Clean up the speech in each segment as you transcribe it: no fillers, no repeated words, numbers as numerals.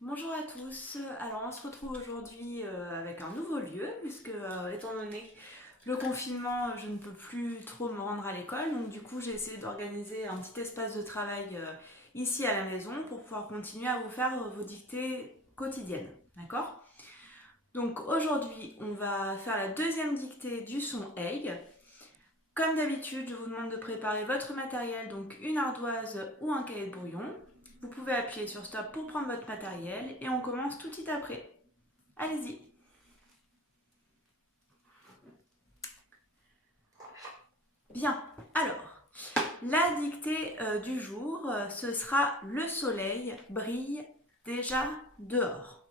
Bonjour à tous, alors on se retrouve aujourd'hui avec un nouveau lieu puisque étant donné le confinement je ne peux plus trop me rendre à l'école, donc du coup j'ai essayé d'organiser un petit espace de travail ici à la maison pour pouvoir continuer à vous faire vos dictées quotidiennes, d'accord? Donc aujourd'hui on va faire la deuxième dictée du son EIG. Comme d'habitude, je vous demande de préparer votre matériel, donc une ardoise ou un cahier de brouillon. Vous pouvez appuyer sur stop pour prendre votre matériel et on commence tout de suite après. Allez-y. Bien, alors, la dictée du jour, ce sera le soleil brille déjà dehors.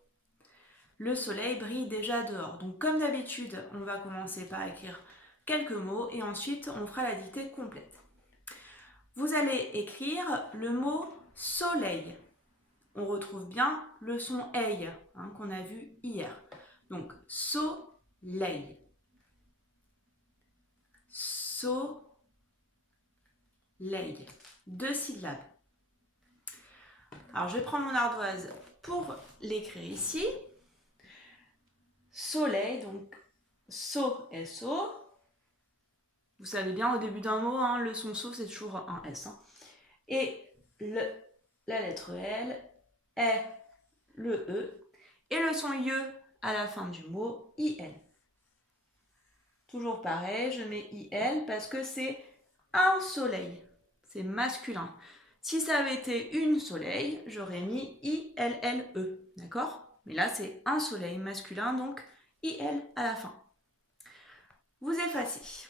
Le soleil brille déjà dehors. Donc comme d'habitude, on va commencer par écrire quelques mots et ensuite on fera la dictée complète. Vous allez écrire le mot soleil. On retrouve bien le son EI qu'on a vu hier. Donc soleil. Soleil. 2 syllabes. Alors je vais prendre mon ardoise pour l'écrire ici. Soleil, donc so, S-O. Vous savez bien au début d'un mot, le son so c'est toujours un S. Et la lettre L est le E. Et le son IE à la fin du mot, IL. Toujours pareil, je mets IL parce que c'est un soleil. C'est masculin. Si ça avait été une soleil, j'aurais mis ILLE. D'accord? Mais là, c'est un soleil masculin, donc IL à la fin. Vous effacez.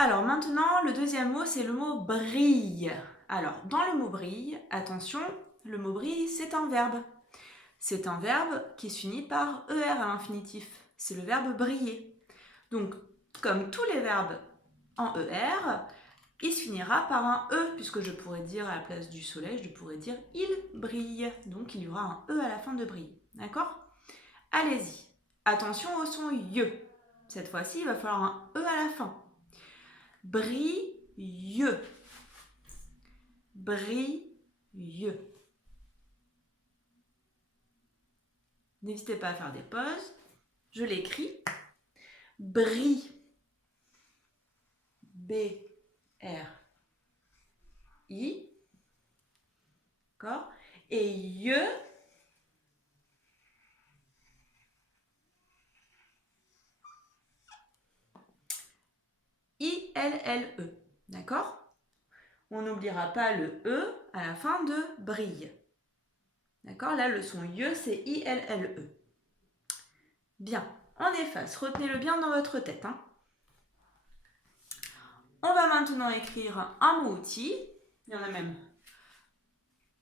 Alors maintenant, le deuxième mot, c'est le mot brille. Alors, dans le mot brille, attention, le mot brille, c'est un verbe. C'est un verbe qui se finit par ER à l'infinitif. C'est le verbe briller. Donc, comme tous les verbes en ER, il se finira par un E, puisque je pourrais dire à la place du soleil, je pourrais dire il brille. Donc, il y aura un E à la fin de brille. D'accord? Allez-y. Attention au son YE. Cette fois-ci, il va falloir un E à la fin. Brille. Brille. N'hésitez pas à faire des pauses. Je l'écris. Brille. B-R-I. D'accord? Et ye. I-L-L-E. D'accord? On n'oubliera pas le E à la fin de brille. D'accord? Là, le son ye, c'est I-L-L-E. Bien. On efface. Retenez-le bien dans votre tête. On va maintenant écrire un mot outil. Il y en a même.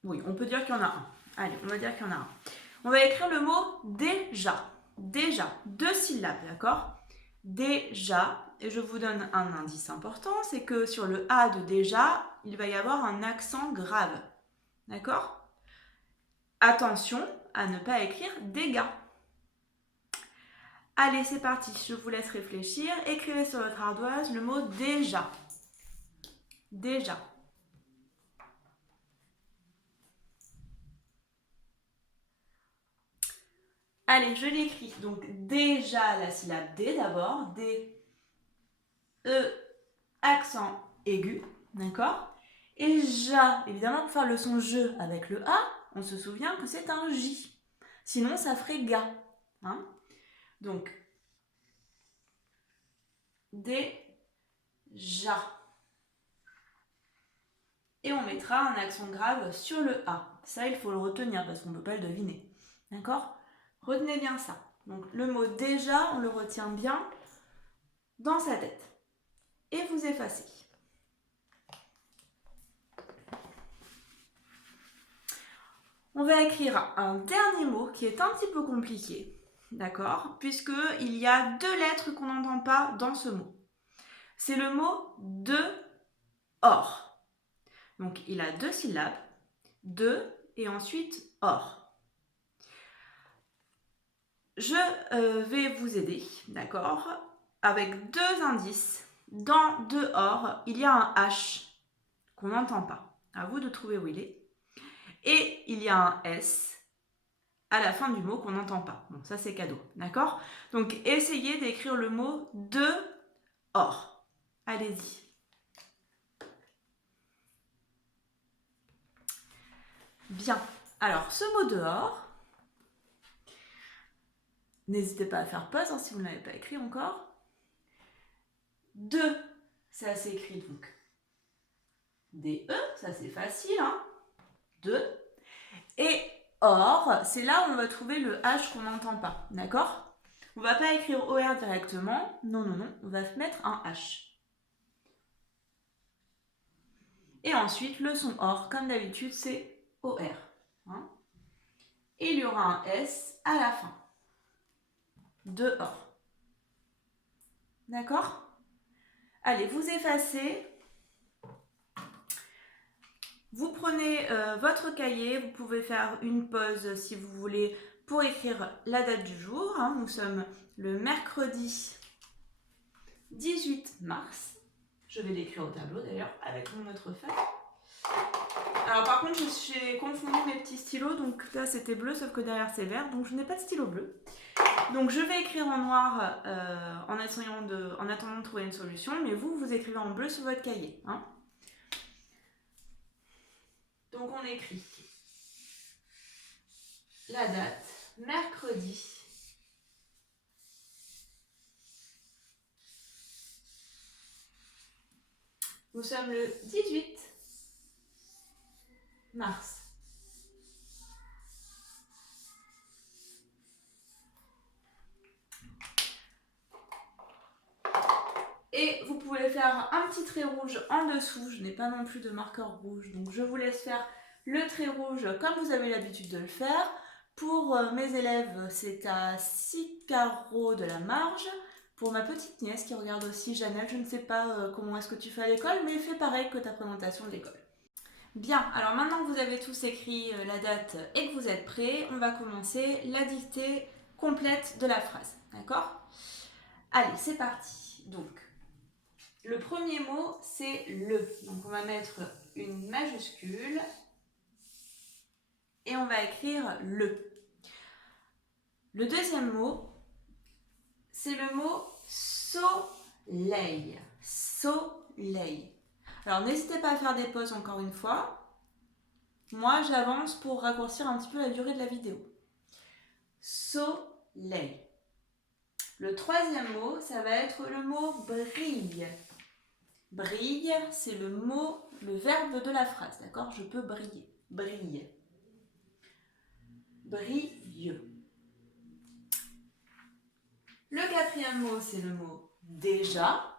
Oui, on peut dire qu'il y en a un. Allez, on va dire qu'il y en a un. On va écrire le mot déjà. Déjà. 2 syllabes, d'accord? Déjà. Et je vous donne un indice important, c'est que sur le A de déjà, il va y avoir un accent grave. D'accord? Attention à ne pas écrire dégâts. Allez, c'est parti, je vous laisse réfléchir. Écrivez sur votre ardoise le mot déjà. Déjà. Allez, je l'écris. Donc déjà la syllabe D d'abord. D, E, accent aigu. D'accord? Et ja, évidemment, pour faire le son je avec le A, on se souvient que c'est un J. Sinon, ça ferait ga. Donc, déjà. Et on mettra un accent grave sur le A. Ça, il faut le retenir parce qu'on ne peut pas le deviner. D'accord? Retenez bien ça. Donc, le mot déjà, on le retient bien dans sa tête. Et vous effacez. On va écrire un dernier mot qui est un petit peu compliqué, d'accord? Puisqu'il y a 2 lettres qu'on n'entend pas dans ce mot. C'est le mot dehors. Donc il a 2 syllabes, de et ensuite or. Je vais vous aider, d'accord? Avec 2 indices. Dans dehors, il y a un H. qu'on n'entend pas. À vous de trouver où il est. Et il y a un S à la fin du mot qu'on n'entend pas. Bon, ça c'est cadeau, d'accord? Donc essayez d'écrire le mot dehors. Allez-y. Bien. Alors, ce mot dehors, n'hésitez pas à faire pause si vous ne l'avez pas écrit encore. De, ça s'écrit donc D-E, ça c'est facile, hein? De. Et or, c'est là où on va trouver le H qu'on n'entend pas, d'accord? On va pas écrire OR directement, non, non, non, on va mettre un H. Et ensuite, le son OR, comme d'habitude, c'est OR. Hein? Et il y aura un S à la fin. Dehors. D'accord? Allez, vous effacez. Vous prenez votre cahier, vous pouvez faire une pause si vous voulez pour écrire la date du jour. Hein. Nous sommes le mercredi 18 mars. Je vais l'écrire au tableau d'ailleurs avec mon autre feuille. Alors par contre, j'ai confondu mes petits stylos, donc là c'était bleu sauf que derrière c'est vert, donc je n'ai pas de stylo bleu. Donc je vais écrire en noir en attendant de trouver une solution, mais vous écrivez en bleu sur votre cahier. Hein. Donc on écrit la date, mercredi. Nous sommes le 18 mars. Et vous pouvez faire un petit trait rouge en dessous. Je n'ai pas non plus de marqueur rouge, donc je vous laisse faire le trait rouge comme vous avez l'habitude de le faire. Pour mes élèves, c'est à 6 carreaux de la marge. Pour ma petite nièce qui regarde aussi, Janelle, je ne sais pas comment est-ce que tu fais à l'école, mais fais pareil que ta présentation de l'école. Bien, alors maintenant que vous avez tous écrit la date et que vous êtes prêts, on va commencer la dictée complète de la phrase. D'accord? Allez, c'est parti. Donc, le premier mot, c'est le. Donc, on va mettre une majuscule et on va écrire le. Le deuxième mot, c'est le mot soleil. Soleil. Alors, n'hésitez pas à faire des pauses encore une fois. Moi, j'avance pour raccourcir un petit peu la durée de la vidéo. Soleil. Le troisième mot, ça va être le mot brille. Brille, c'est le verbe de la phrase, d'accord? Je peux briller. Brille. Brille. Le quatrième mot, c'est le mot déjà.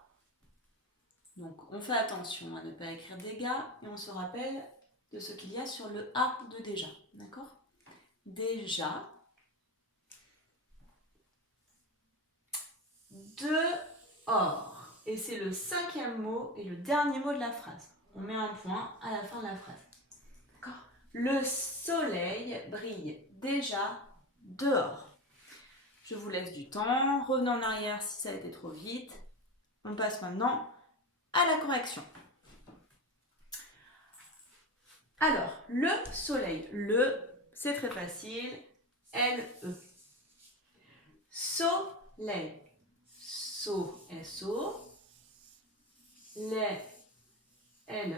Donc, on fait attention à ne pas écrire dégâts et on se rappelle de ce qu'il y a sur le A de déjà, d'accord? Déjà. Dehors. Et c'est le cinquième mot et le dernier mot de la phrase. On met un point à la fin de la phrase. D'accord? Le soleil brille déjà dehors. Je vous laisse du temps. Revenez en arrière si ça a été trop vite. On passe maintenant à la correction. Alors, le soleil. Le, c'est très facile. L-E. Soleil. So, S-O. Les, L,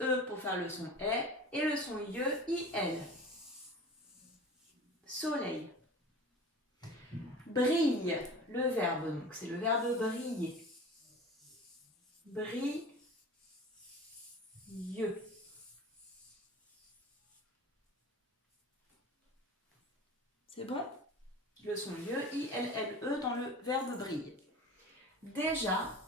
E pour faire le son E. Et le son IE, I-L. Soleil. Brille. Le verbe, donc c'est le verbe briller. Brille. C'est bon? Le son IE, I-L-L-E dans le verbe briller. Déjà.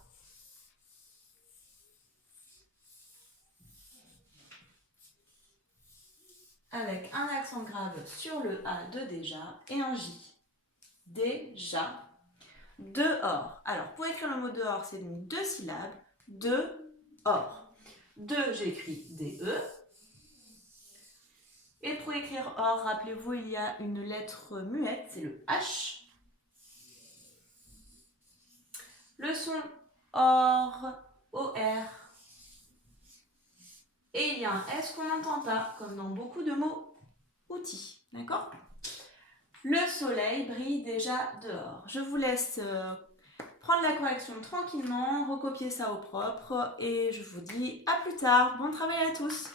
Avec un accent grave sur le A de déjà et un J. Déjà. Dehors. Alors, pour écrire le mot dehors, c'est donc 2 syllabes. Dehors. De, j'écris D-E. Et pour écrire or, rappelez-vous, il y a une lettre muette, c'est le H. Le son or, OR, y a un S qu'on n'entend pas, comme dans beaucoup de mots outils. D'accord? Le soleil brille déjà dehors. Je vous laisse prendre la correction tranquillement, recopier ça au propre et je vous dis à plus tard. Bon travail à tous!